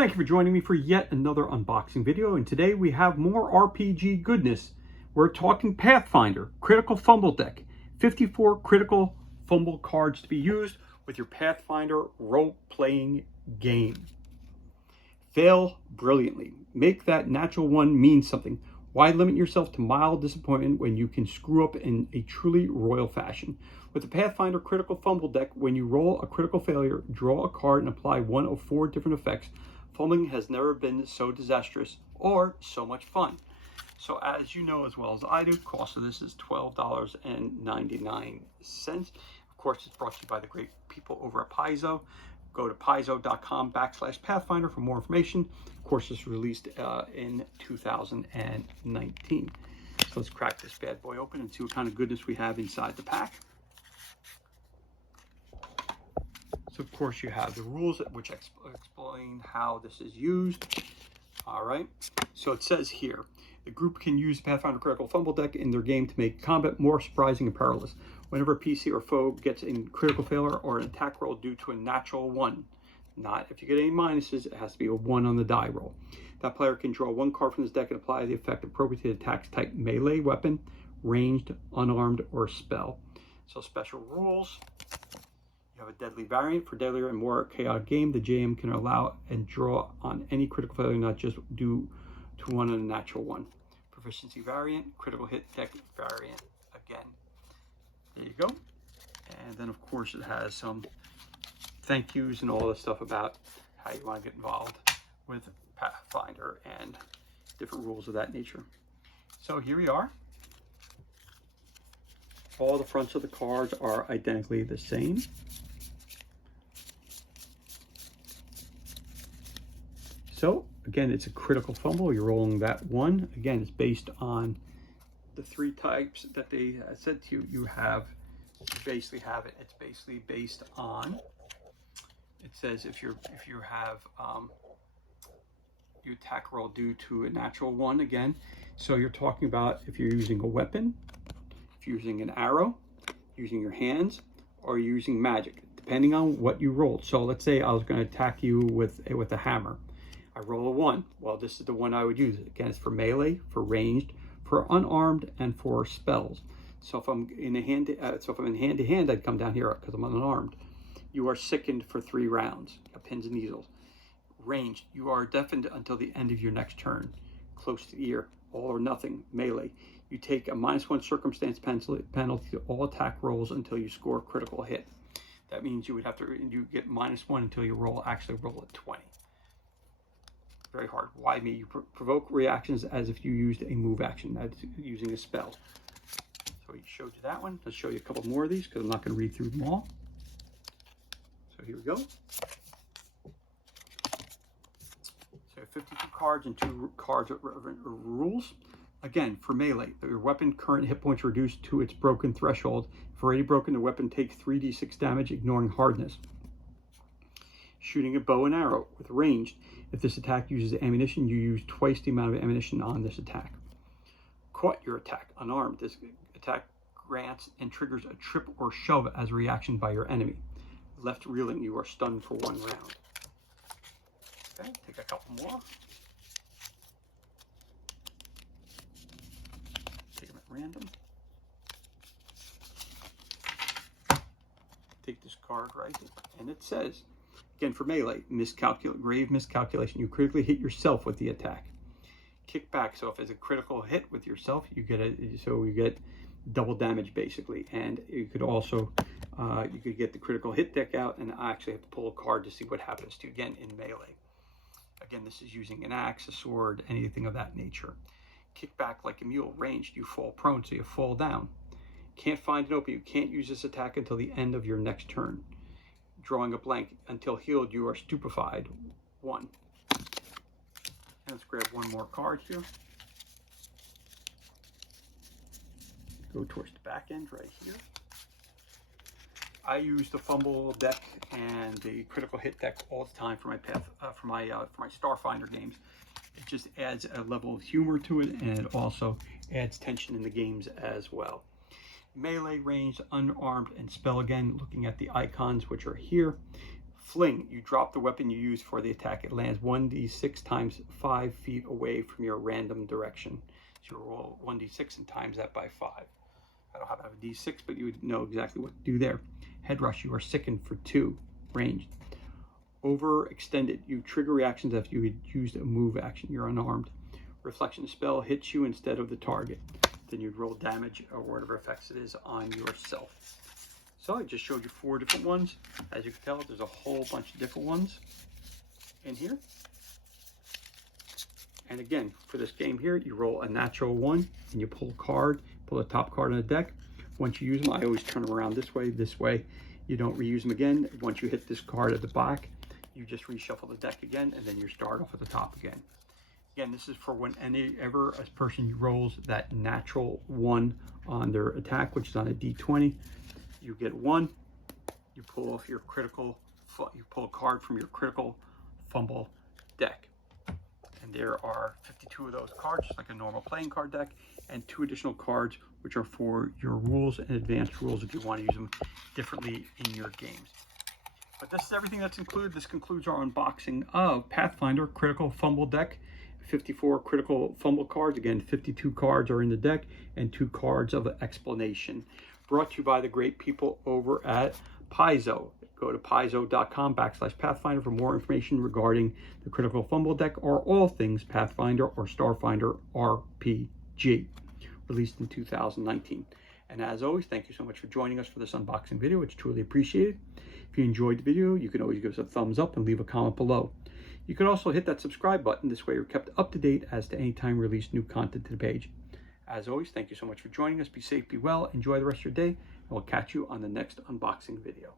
Thank you for joining me for yet another unboxing video, and today we have more RPG goodness. We're talking Pathfinder, Critical Fumble Deck. 54 critical fumble cards to be used with your Pathfinder role-playing game. Fail brilliantly. Make that natural one mean something. Why limit yourself to mild disappointment when you can screw up in a truly royal fashion? With the Pathfinder Critical Fumble Deck, when you roll a critical failure, draw a card and apply one of 4 different effects, fumbling has never been so disastrous or so much fun. So as you know as well as I do, cost of this is $12.99. Of course, it's brought to you by the great people over at Paizo. Go to paizo.com/Pathfinder for more information. Of course, this was released in 2019. So let's crack this bad boy open and see what kind of goodness we have inside the pack. So of course you have the rules which explain how this is used. All right, so it says here, the group can use Pathfinder Critical Fumble Deck in their game to make combat more surprising and perilous. Whenever a PC or foe gets a critical failure or an attack roll due to a natural 1, not if you get any minuses, it has to be a 1 on the die roll. That player can draw 1 card from this deck and apply the effect appropriate to the attack's type: melee, weapon, ranged, unarmed, or spell. So special rules. You have a deadly variant. For deadlier and more chaotic game, the GM can allow and draw on any critical failure, not just due to 1 on a natural 1. Proficiency variant, critical hit deck variant again. There you go. And then of course it has some thank yous and all this stuff about how you want to get involved with Pathfinder and different rules of that nature. So here we are. All the fronts of the cards are identically the same. So again, it's a critical fumble. You're rolling that 1. Again, it's based on the 3 types that they said to you. You basically have it. It's basically based on. It says if you have you attack roll due to a natural 1 again. So you're talking about if you're using a weapon, if you're using an arrow, using your hands, or using magic, depending on what you rolled. So let's say I was going to attack you with a hammer. I roll a 1. Well, this is the one I would use. Again, it's for melee, for ranged, for unarmed, and for spells. So if I'm in hand to hand, I'd come down here because I'm unarmed. You are sickened for 3 rounds. Pins and needles. Ranged, you are deafened until the end of your next turn. Close to the ear, all or nothing. Melee, you take a -1 circumstance penalty to all attack rolls until you score a critical hit. That means you get -1 until you actually roll a 20. Very hard. Why me? You provoke reactions as if you used a move action, that's using a spell. So he showed you that one. Let's show you a couple more of these because I'm not going to read through them all. So here we go. So 52 cards and 2 cards of rules. Again, for melee, your weapon current hit points reduced to its broken threshold. If already broken, the weapon takes 3d6 damage, ignoring hardness. Shooting a bow and arrow with ranged. If this attack uses ammunition, you use twice the amount of ammunition on this attack. Caught your attack unarmed. This attack grants and triggers a trip or shove as a reaction by your enemy. Left reeling, you are stunned for 1 round. Okay, take a couple more. Take them at random. Take this card right here, and it says, again, for melee, grave miscalculation. You critically hit yourself with the attack. Kick back. So if it's a critical hit with yourself, you get double damage basically. And you could also you could get the critical hit deck out, and I actually have to pull a card to see what happens to you again in melee. Again, this is using an axe, a sword, anything of that nature. Kick back like a mule. Ranged, you fall prone, so you fall down. Can't find an opening. You can't use this attack until the end of your next turn. Drawing a blank. Until healed, you are stupefied. 1. And let's grab one more card here. Go towards the back end right here. I use the Fumble deck and the critical hit deck all the time for my for my Starfinder games. It just adds a level of humor to it, and it also adds tension in the games as well. Melee, ranged, unarmed, and spell. Again, looking at the icons which are here. Fling, you drop the weapon you use for the attack. It lands 1d6 times 5 feet away from your random direction. So you roll 1d6 and times that by 5. I don't have a d6, but you would know exactly what to do there. Head rush, you are sickened for 2, ranged. Overextended, you trigger reactions after you had used a move action. You're unarmed. Reflection spell hits you instead of the target. Then you'd roll damage or whatever effects it is on yourself. So I just showed you 4 different ones. As you can tell, there's a whole bunch of different ones in here. And again, for this game here, you roll a natural 1 and you pull a card, pull the top card on the deck. Once you use them, I always turn them around this way. You don't reuse them again. Once you hit this card at the back, you just reshuffle the deck again, and then you start off at the top again. Again, this is for whenever a person rolls that natural 1 on their attack, which is on a d20. You get 1, you pull off your critical, you pull a card from your critical fumble deck. And there are 52 of those cards, just like a normal playing card deck, and 2 additional cards, which are for your rules and advanced rules if you want to use them differently in your games. But this is everything that's included. This concludes our unboxing of Pathfinder Critical Fumble Deck. 54 critical fumble cards. Again, 52 cards are in the deck and 2 cards of explanation. Brought to you by the great people over at Paizo. Go to paizo.com/Pathfinder for more information regarding the Critical Fumble Deck or all things Pathfinder or Starfinder RPG, released in 2019. And as always, thank you so much for joining us for this unboxing video. It's truly appreciated. If you enjoyed the video, you can always give us a thumbs up and leave a comment below. You can also hit that subscribe button. This way you're kept up to date as to any time we release new content to the page. As always, thank you so much for joining us. Be safe, be well, enjoy the rest of your day, and we'll catch you on the next unboxing video.